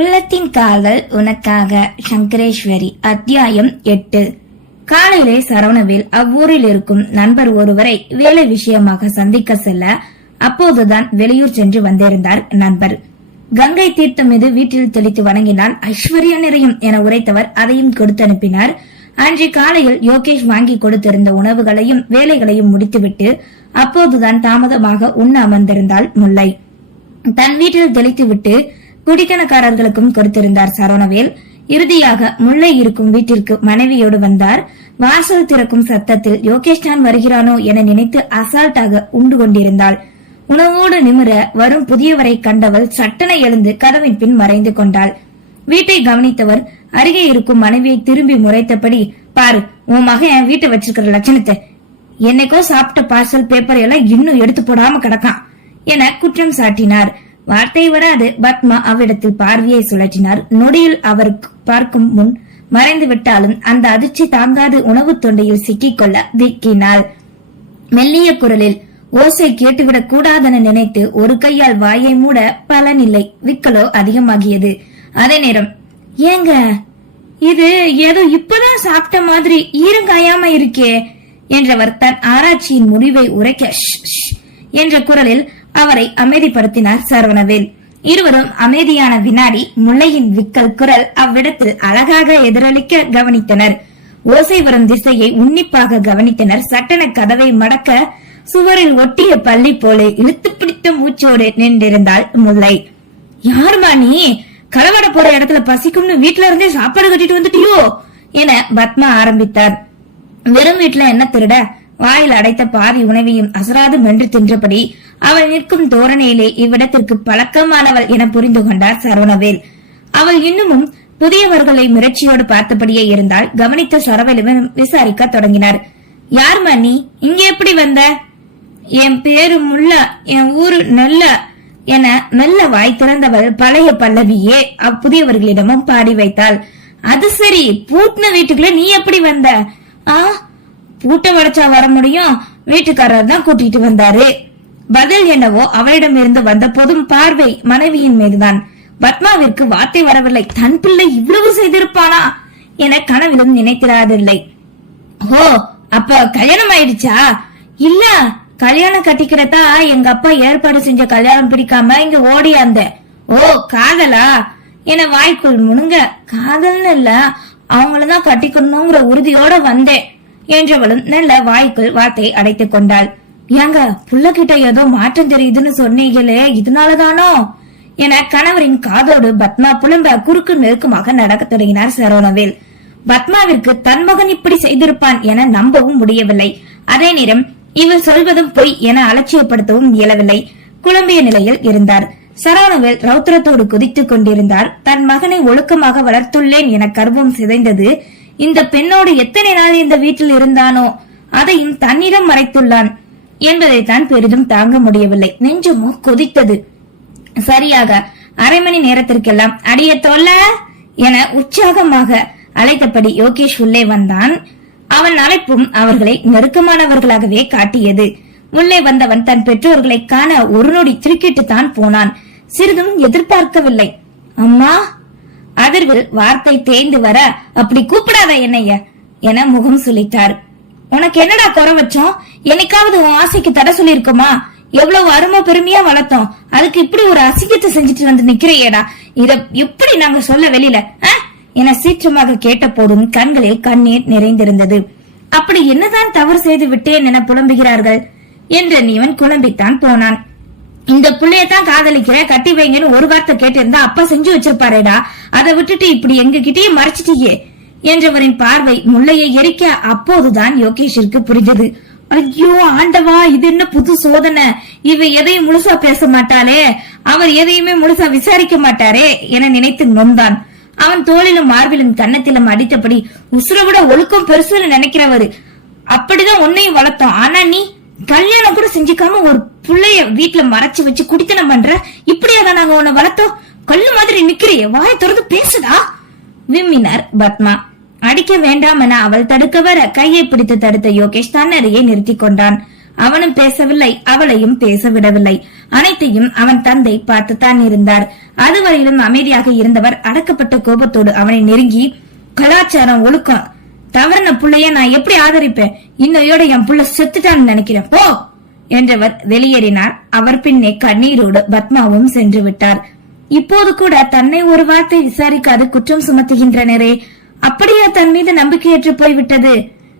உள்ளத்தின் காதல் உனக்காக சங்கரேஸ்வரி. அத்தியாயம் எட்டு. காலையிலே சரவணவில் அவ்வூரில் இருக்கும் நண்பர் ஒருவரை வேலை விஷயமாக சந்திக்க செல்ல அப்போதுதான் வெளியூர் சென்று வந்திருந்தார் நண்பர். கங்கை தீர்த்தம் மீது வீட்டில் தெளித்து வணங்கினால் ஐஸ்வர்யா நிறையும் என உரைத்தவர் அதையும் கொடுத்து அனுப்பினார் அன்று காலையில் யோகேஷ் வாங்கி கொடுத்திருந்த உணவுகளையும் வேலைகளையும் முடித்துவிட்டு அப்போதுதான் தாமதமாக உண்ண அமர்ந்திருந்தாள் முல்லை. தன் வீட்டில் தெளித்துவிட்டு குடிக்கணக்காரர்களுக்கும் கொடுத்திருந்தார் சரவணவேல். இறுதியாக முல்லை இருக்கும் வீட்டிற்கு மனைவியோடு வந்தார். வாசல் திறக்கும் சத்தத்தில் யோகேஷ் தான் வருகிறானோ என நினைத்து அசால்ட்டாக உண்டு கொண்டிருந்தாள். உணவோடு நிமிர வரும் புதியவரை கண்டவள் சட்டனை எழுந்து கதவின் பின் மறைந்து கொண்டாள். வீட்டை கவனித்தவர் அருகே இருக்கும் மனைவியை திரும்பி முறைத்தபடி பாரு உன் மகன் என் வீட்டை வச்சிருக்கிற லட்சணத்தை. என்னைக்கோ சாப்பிட்ட பார்சல் பேப்பர் எல்லாம் இன்னும் எடுத்து போடாம கிடக்கான் என குற்றம் சாட்டினார். வார்த்தை வராது. பத்மா அவ்விடத்தில் பார்வையை சுழற்றினார். நொடியில் அவர் பார்க்கும் முன் மறைந்து விட்டாலும் அந்த அதிர்ச்சி தாங்காது உணவு தொண்டையில் சிக்கிக்கொள்ள திக்கினாள் மெல்லிய குரலில் ஓசை கேட்டுவிடக் கூடாதென நினைத்து ஒரு கையால் வாயை மூட பலனில்லை. விக்கலோ அதிகமாகியது. அதே நேரம் ஏங்க இது ஏதோ இப்பதான் சாப்பிட்ட மாதிரி ஈரங்காயாம இருக்கே என்றவர் தன் ஆராய்ச்சியின் முடிவை உரைக்க ஷ்" என்ற குரலில் அவரை அமைதிப்படுத்தினார் சரவணவேல். இருவரும் அமைதியான வினாடி முல்லையின் விக்கல் குரல் அவ்விடத்தில் அழகாக எதிரொலிக்க கவனித்தனர். ஓசை வரும் திசையை உன்னிப்பாக கவனித்தனர். சட்டன கதவை மடக்க சுவரில் ஒட்டிய பள்ளி போல இழுத்து பிடித்த மூச்சோடு நின்றிருந்தாள் முல்லை. யாருமா நீ? களவாட போற இடத்துல பசிக்கும்னு வீட்ல இருந்தே சாப்பாடு கட்டிட்டு வந்துட்டியோ? என பத்மா ஆரம்பித்தார். வெறும் வீட்ல என்ன திருட? வாயில் அடைத்த பாதி உணவையும் அசராது மென்று தின்றபடி அவள் நிற்கும் தோரணையிலே இவ்விடத்திற்கு பழக்கமானவள் என புரிந்து கொண்டார் சரவணவேல். அவள் இன்னமும் புதியவர்களை மிரட்சியோடு பார்த்தபடியே இருந்தால் கவனித்த சரவலுவன் விசாரிக்க தொடங்கினார். யார் நீ? இங்க எப்படி வந்த? என் பேரு முல்ல என் ஊரு நெல்ல என மெல்ல வாய் திறந்தவள் பழைய பல்லவியே அப்புதியவர்களிடமும் பாடி வைத்தாள். அது சரி பூட்டின வீட்டுக்குள்ள நீ எப்படி வந்த? ஆ பூட்டை வடைச்சா வர முடியும் வீட்டுக்காரர் தான் கூட்டிட்டு வந்தாரு பதில் என்னவோ அவளிடமிருந்து வந்த போதும் பார்வை மனைவியின் மீதுதான். பத்மாவிற்கு வார்த்தை வரவில்லை. தன் பிள்ளை இவ்வளவு செய்திருப்பானா? என கனவிலும் நினைத்திராதில்லை. ஓ அப்ப கல்யாணம் ஆயிடுச்சா? இல்ல கல்யாணம் கட்டிக்கிறதா? எங்க அப்பா ஏற்பாடு செஞ்ச கல்யாணம் பிடிக்காம இங்க ஓடியாந்த ஓ காதலா? என வாய்க்குள் முணுங்க. காதல்னு இல்ல அவங்களதான் கட்டிக்கணுங்கிற உறுதியோட வந்தேன் என்றவளும் நல்ல வாய்க்குள் வார்த்தை அடைத்துக் கொண்டாள். ஏங்க புள்ளகிட்ட ஏதோ மாற்றம் தெரியுதுன்னு சொன்னீங்களே இதனாலதானோ? என கணவரின் காதோடு பத்மா புலம்ப குறுக்கு நெருக்கமாக நடக்க தொடங்கினார் சரவணவேல். பத்மாவிற்கு தன் மகன் இப்படி செய்திருப்பான் என நம்பவும் முடியவில்லை. அதே நேரம் இவர் சொல்வதும் பொய் என அலட்சியப்படுத்தவும் இயலவில்லை. குழம்பிய நிலையில் இருந்தார். சரவணவேல் ரௌத்திரத்தோடு குதித்துக் கொண்டிருந்தார். தன் மகனை ஒழுக்கமாக வளர்த்துள்ளேன் என கர்வம் சிதைந்தது. இந்த பெண்ணோடு எத்தனை நாள் இந்த வீட்டில் இருந்தானோ? அதையும் தன்னிடம் மறைத்துள்ளான். என்பதைத்தான் பெரிதும் தாங்க முடியவில்லை. நெஞ்சமோ கொதித்தது. சரியாக அரை மணி நேரத்திற்கெல்லாம் அடிய தொல்ல என உற்சாகமாக அழைத்தபடி யோகேஷ் உள்ளே வந்தான். அவன் அழைப்பும் அவர்களை நெருக்கமானவர்களாகவே காட்டியது. உள்ளே வந்தவன் தன் பெற்றோர்களை காண ஒரு நொடி திருக்கிட்டு தான் போனான். சிறிதும் எதிர்பார்க்கவில்லை. அம்மா அதிர்வில் வார்த்தை தேய்ந்து வர அப்படி கூப்பிடாத என்னைய என முகம் சுளித்தார். உனக்கு என்னடா குறை வச்சோம்? என்னைக்காவது உன் ஆசைக்கு தடை சொல்லிருக்கோமா எவ்வளவு அருமை பெருமையா வளர்த்தோம். அதுக்கு இப்படி ஒரு அசிங்கத்தை செஞ்சுட்டு வந்து நிக்கிறையேடா. இத எப்படி நாங்க சொல்ல வெளியில என சீற்றமாக கேட்ட போதும் கண்களில் கண்ணீர் நிறைந்திருந்தது. அப்படி என்னதான் தவறு செய்து விட்டேன் என புலம்புகிறார்கள்? என்று நீவன் குழம்பித்தான் போனான். இந்த புள்ளையத்தான் காதலிக்கிற கட்டி வைங்கன்னு ஒரு வார்த்தை கேட்டிருந்தா அப்பா செஞ்சு வச்சிருப்பாரேடா. அதை விட்டுட்டு இப்படி எங்க கிட்டயே மறைச்சிட்டியே. என்றவரின் பார்வை முல்லையை எரிக்க அப்போதுதான் யோகேஷிற்கு புரிஞ்சது ஐயோ ஆண்டவா இது என்ன புது சோதனை? இவ எதையும் முழுசா பேச மாட்டாளே. அவர் எதையுமே முழுசா விசாரிக்க மாட்டாரே என நினைத்து நொந்தான். அவன் தோளிலும் மார்பிலும் கன்னத்திலும் அடித்தபடி உசுர விட ஒழுக்கம் பெருசுன்னு நினைக்கிறவரு. அப்படிதான் உன்னையும் வளர்த்தோம். ஆனா நீ கல்யாணம் கூட செஞ்சுக்காம ஒரு புள்ளைய வீட்டுல மறைச்சு வச்சு குடித்தனம் பண்ற? இப்படியாதான் நாங்க உன்னை வளர்த்தோம்? கல்லு மாதிரி நிக்கிறிய. வாயை திறந்து பேசுதா விம்மினார் பத்மா. அடிக்க வேண்டாம் என அவள் தடுக்க வர கையை பிடித்து தடுத்த யோகேஷ் தன்னறையை நிறுத்திக் கொண்டான். அவனும் பேசவில்லை அவளையும் பேச விடவில்லை அனைத்தையும் அவன் தந்தை பார்த்துத்தான் இருந்தார். அதுவரையிலும் அமைதியாக இருந்தவர் அடக்கப்பட்ட கோபத்தோடு அவனை நெருங்கி கலாச்சாரம் ஒழுக்கம். தவறின புள்ளைய நான் எப்படி ஆதரிப்பேன்? இன்னையோட என் புள்ள செத்துட்டான்னு நினைக்கிறேன். போ! என்றவர் வெளியேறினார். அவர் பின்னே கண்ணீரோடு பத்மாவும் சென்று விட்டார். இப்போது கூட தன்னை ஒரு வார்த்தை விசாரிக்காது குற்றம் சுமத்துகின்றனரே. அப்படியே தன் மீது நம்பிக்கையற்று போய்விட்டது.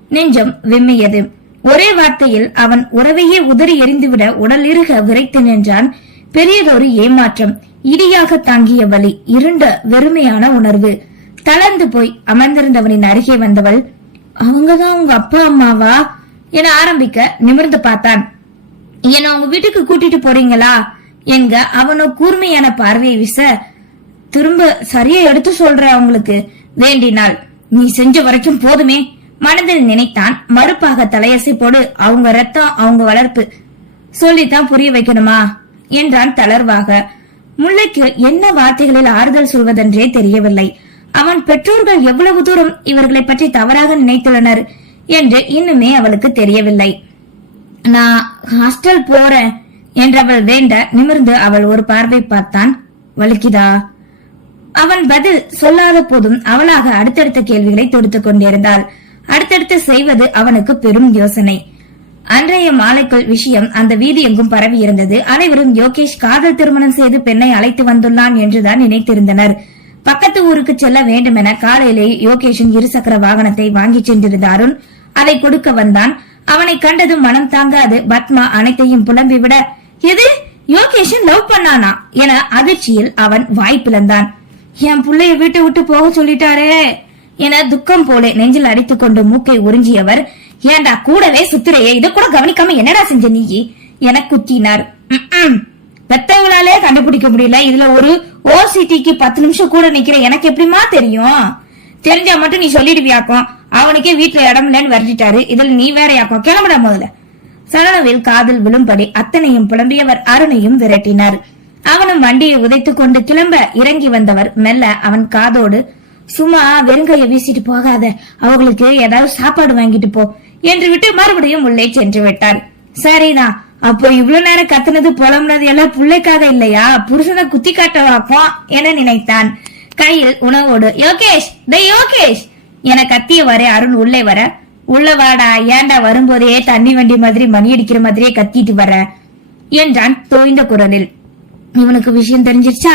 நெஞ்சம் விம்மியது. ஒரே வார்த்தையில் அவன் உறவையே உதறி எரிந்துவிட உடல் இருக விரைத்து நின்றான் பெரியதொரு ஏமாற்றம். இடியாக தாங்கிய வலி இருண்ட வெறுமையான உணர்வு. தளர்ந்து போய் அமர்ந்திருந்தவனின் அருகே வந்தவள் அவங்கதான் உங்க அப்பா அம்மாவா? என ஆரம்பிக்க நிமிர்ந்து பார்த்தான். என்ன உங்க வீட்டுக்கு கூட்டிட்டு போறீங்களா? என்க அவனோ கூர்மையான பார்வையை வீச திரும்ப சரியா எடுத்து சொல்ற அவங்களுக்கு. வேண்டினாள். நீ செஞ்ச வரைக்கும் போதுமே. மனதில் நினைத்தான். மறுப்பாக தலையசை போடு. அவங்க ரத்தம் அவங்க வளர்ப்பு. சொல்லித்தான் புரிய வைக்கணுமா? என்றான் தளர்வாக. முல்லைக்கு என்ன வார்த்தைகளில் ஆறுதல் சொல்வதென்றே தெரியவில்லை. அவன் பெற்றோர்கள் எவ்வளவு தூரம் இவர்களை பற்றி தவறாக நினைத்துள்ளனர் என்று இன்னுமே அவளுக்கு தெரியவில்லை. நான் ஹாஸ்டல் போறேன் என்றவள் வேண்ட நிமிர்ந்து அவள் ஒரு பார்வை பார்த்தான். வலிக்குதா? அவன் பதில் சொல்லாத போதும் அவளாக அடுத்தடுத்த கேள்விகளை தொடுத்துக் கொண்டிருந்தாள். அடுத்தடுத்து செய்வது அவனுக்கு பெரும் யோசனை. அன்றைய மாலைக்குள் விஷயம் அந்த வீதி எங்கும் பரவி இருந்தது. அனைவரும் யோகேஷ் காதல் திருமணம் செய்து பெண்ணை அழைத்து வந்துள்ளான் என்றுதான் நினைத்திருந்தனர். பக்கத்து ஊருக்கு செல்ல வேண்டுமென காலையிலே யோகேஷின் இருசக்கர வாகனத்தை வாங்கி சென்றிருந்த அருண் அதை கொடுக்க வந்தான். அவனை கண்டதும் மனம் தாங்காது. பத்மா அனைத்தையும் புலம்பிவிட எது? யோகேஷன் லவ் பண்ணானா? என அதிர்ச்சியில் அவன் வாய் பிளந்தான். என் புள்ளைய வீட்டை விட்டு போக சொல்லிட்டாரே. என துக்கம் போல நெஞ்சில் அடித்துக் கொண்டு மூக்கை உறிஞ்சியவர் ஏண்டா கூடவே சுத்துறையே இத கூட கவனிக்காம என்னடா செஞ்ச நீ? என குத்தினார். பெத்தவங்களாலே கண்டுபிடிக்க முடியல. இதுல ஒரு ஓசிடிக்கு பத்து நிமிஷம் கூட நிக்கிற எனக்கு எப்படிமா தெரியும்? தெரிஞ்சா மட்டும் நீ சொல்லிடுவியாக்கும். அவனுக்கே வீட்டுல இடம் இல்லைன்னு விரட்டிட்டாரு. இதுல நீ வேற யாக்கும் கிளம்புடா முதல்ல. சரணவில் காதில் விழும்படி அத்தனையும் புலம்பியவர் அருணையும் விரட்டினார். அவனும் வண்டியை உதைத்துக் கொண்டு கிளம்ப இறங்கி வந்தவர் மெல்ல அவன் காதோடு சும்மா வெறுங்கைய வீசிட்டு போகாத. அவங்களுக்கு ஏதாவது சாப்பாடு வாங்கிட்டு போ. என்று விட்டு மறுபடியும் உள்ளே சென்று விட்டார் சரிதான் அப்போ இவ்வளவு நேரம் கத்துனது புலம்புனது எல்லாம் பிள்ளைக்காக இல்லையா? புருஷனை குத்தி காட்டவாக்கும் என நினைத்தான். கையில் உணவோடு யோகேஷ் டேய் யோகேஷ் என கத்தியவாறு அருண் உள்ளே வர உள்ள வாடா ஏன்டா வரும்போதே தண்ணி வண்டி மாதிரி மணி அடிக்கிற மாதிரியே கத்திட்டு வர என்றான் தோய்ந்த குரலில். இவனுக்கு விஷயம் தெரிஞ்சிருச்சா?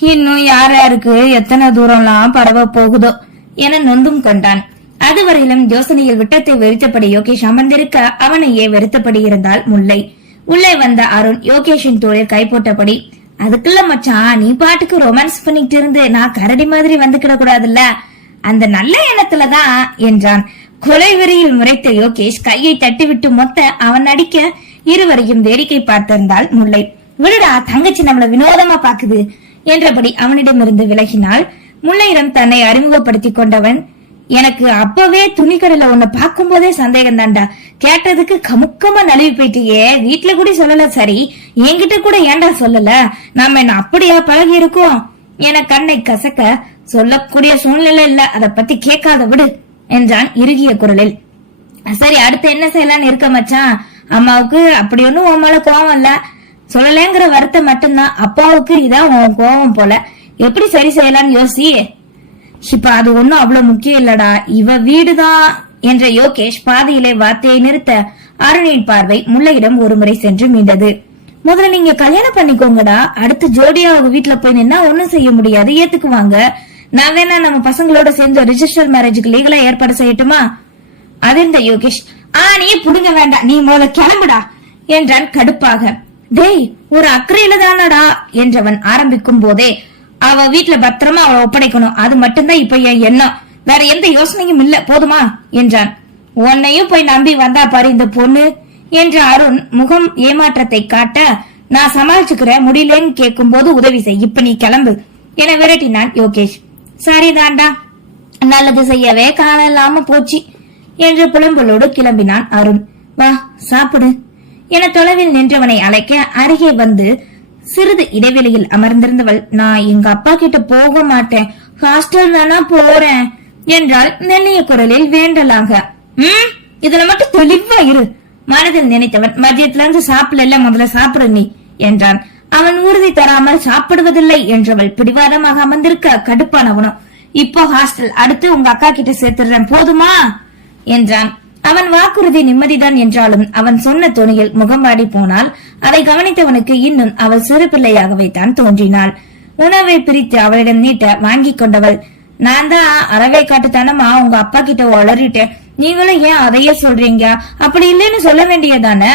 இன்னும் யார் யாருக்கு எத்தனை தூரம்லாம் பரவ போகுதோ என நொந்தும் கொண்டான். அதுவரையிலும் யோசனையில் விட்டத்தை வெறுத்தபடி யோகேஷ் அமர்ந்திருக்க அவனையே வெறுத்தபடி இருந்தால் முல்லை. உள்ளே வந்த அருண் யோகேஷின் தோழில் கை போட்டபடி அதுக்குள்ள மச்சான் நீ பாட்டுக்கு ரொமான்ஸ் பண்ணிட்டு இருந்து நான் கரடி மாதிரி வந்து கூடாதுல்ல அந்த நல்ல எண்ணத்துலதான் என்றான். கொலை வெறியில் முறைத்த யோகேஷ் கையை தட்டிவிட்டு மொத்த அவன் அடிக்க இருவரையும் வேடிக்கை பார்த்திருந்தாள் முல்லை. விடுடா தங்கச்சி நம்மள வினோதமா பாக்குது என்றபடி அவனிடமிருந்து விலகினாள். முல்லையிடம் தன்னை அறிமுகப்படுத்திக் கொண்டவன் எனக்கு அப்பவே துணிக்கடையில உன்னை பார்க்கும் போதே சந்தேகம் தான்டா கேட்டதுக்கு கமுக்கமா நழுவி போயிட்டியே வீட்டுல கூட சொல்லல சரி என்கிட்ட கூட ஏன்டா சொல்லல? நாம என்ன அப்படியா பழகி இருக்கோம்? என கண்ணை கசக்க சொல்லக்கூடிய சூழ்நிலை இல்ல அத பத்தி கேட்காத விடு என்றான் இறுகிய குரலில். சரி அடுத்து என்ன செய்யலாம்னு இருக்க மச்சான்? அம்மாவுக்கு அப்படி ஒன்னும் உன் மேல கோவம் இல்ல. சொல்லலைங்கிற வருத்தம் மட்டும்தான். அப்பாவுக்கு இதான் உன் கோவம் போல. எப்படி சரி செய்யலாம்னு யோசி. இப்ப அது ஒண்ணும் அவ்வளவு முக்கியம் இல்லடா. இவ வீடுதான் என்ற யோகேஷ் பாதியிலே வார்த்தையை நிறுத்த அருணின் பார்வை முல்லையிடம் ஒருமுறை சென்று மீண்டது. முதல்ல நீங்க கல்யாணம் பண்ணிக்கோங்கடா. அடுத்து ஜோடியா அவங்க வீட்டுல போய் நின்னா ஒண்ணும் செய்ய முடியாது. ஏத்துக்குவாங்க. நான் வேணா நம்ம பசங்களோட சேர்ந்து ரிஜிஸ்டர் மேரேஜுக்கு லீகலா ஏற்பாடு செய்யட்டுமா? அதிர்ந்த யோகேஷ். ஆ நீ புடுங்க வேண்டாம். நீ முதல்ல கிளம்புடா என்றான் கடுப்பாக. டேய் ஒரு அக்கறையில தானடா என்றவன் ஆரம்பிக்கும் போதே அவ வீட்டுல பத்திரமா அவளை ஒப்படைக்கணும். அது மட்டும்தான் இப்ப என் எண்ணம். வேற எந்த யோசனையும் இல்ல. போதுமா? என்றான். உன்னையும் போய் நம்பி வந்தா பாரு இந்த பொண்ணு என்ற அருண் முகம் ஏமாற்றத்தை காட்ட நான் சமாளிச்சுக்கிற முடியலன்னு கேட்கும் போது உதவி செய். இப்ப நீ கிளம்பு என விரட்டினான் யோகேஷ். சரிதாண்டா நல்லது செய்யவே காலம் இல்லாம போச்சு என்று புலம்பலோடு கிளம்பினான் அருண். வா சாப்பிடு. என தொலைவில் நின்றவனை அழைக்க அருகே வந்து சிறிது இடைவெளியில் அமர்ந்திருந்தவள் நான் எங்க அப்பா கிட்ட போக மாட்டேன். ஹாஸ்டல் வேணா போறேன். என்றால் மெல்லிய குரலில் வேண்டலாக. உம் இதுல மட்டும் தெளிவா இரு. மனதில் நினைத்தவன் மதியத்துல இருந்து சாப்பிடல முதல்ல சாப்பிடு நீ. என்றான். அவன் உறுதி தராமல் சாப்பிடுவதில்லை. என்றவள் பிடிவாதமாக அமர்ந்திருக்க கடுப்பானவனும் இப்போ ஹாஸ்டல் அடுத்து உங்க அக்கா கிட்ட சேர்த்துடுறேன். போதுமா? என்றான். அவன் வாக்குறுதி நிம்மதிதான் என்றாலும் அவன் சொன்ன துணியில் முகம் வாடி போனால் அதை கவனித்தவனுக்கு இன்னும் அவள் சிறு பிள்ளையாகவே தான் தோன்றினாள். உணவை பிரித்து அவளிடம் நீட்ட வாங்கி கொண்டவள் நான் தான் அறவை காட்டுத்தனமா உங்க அப்பா கிட்ட உளறிட்டேன் நீங்களும் ஏன் அதையே சொல்றீங்க? அப்படி இல்லைன்னு சொல்ல வேண்டியதானே?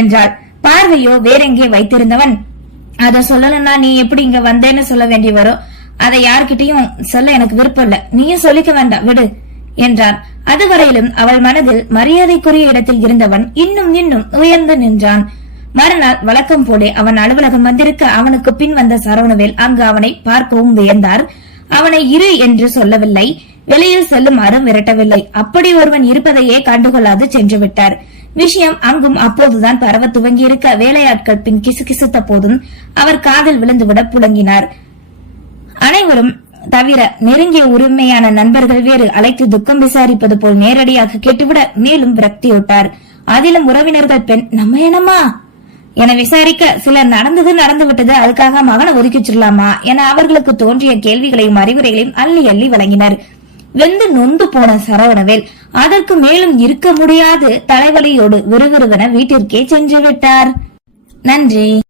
என்றாள். பார்வையோ வேறெங்கே வைத்திருந்தவன்? அத சொல்லலன்னா நீ எப்படி இங்க வந்தேன்னு சொல்ல வேண்டி வரும்? அதை யார்கிட்டயும் சொல்ல எனக்கு விருப்பம் இல்ல. நீயும் சொல்லிக்க வேண்டாம் விடு என்றான். அதுவரையிலும் அவள் மனதில் மரியாதைக்குரிய இடத்தில் இருந்தவன் இன்னும் இன்னும் உயர்ந்து நின்றான். மறுநாள் வழக்கம் போலே அவன் அலுவலகம் வந்திருக்க அவனுக்கு பின் வந்த சரவணவேல் அங்கு அவனை பார்க்கவும் வியந்தார். அவனை இரு என்று சொல்லவில்லை வெளியில் செல்லுமாறு விரட்டவில்லை. அப்படி ஒருவன் இருப்பதையே கண்டுகொள்ளாது சென்று விட்டார். விஷயம் அங்கும் அப்போதுதான் பரவ துவங்கியிருக்க வேலையாட்கள் பின் கிசுகிசுத்த போதும் அவர் காதில் விழுந்துவிட புழங்கினார். அனைவரும் தவிர நெருங்கிய உரிமையான நண்பர்கள் வேறு அழைத்து துக்கம் விசாரிப்பது போல் நேரடியாக கேட்டுவிட மேலும் விரக்தியோட்டார். அதிலும் உறவினர்கள் பெண் நம்ம என்னமா என விசாரிக்க சிலர் நடந்தது நடந்து விட்டது அதுக்காக மகனை ஒதுக்கி வச்சிடலாமா என அவர்களுக்கு தோன்றிய கேள்விகளையும் அறிவுரைகளையும் அள்ளி அள்ளி வழங்கினர். வெந்து நொந்து போன சரவணவேல் அதற்கு மேலும் இருக்க முடியாது. தலைவலியோடு விறுவிறுவென வீட்டிற்கே சென்று விட்டார். நன்றி.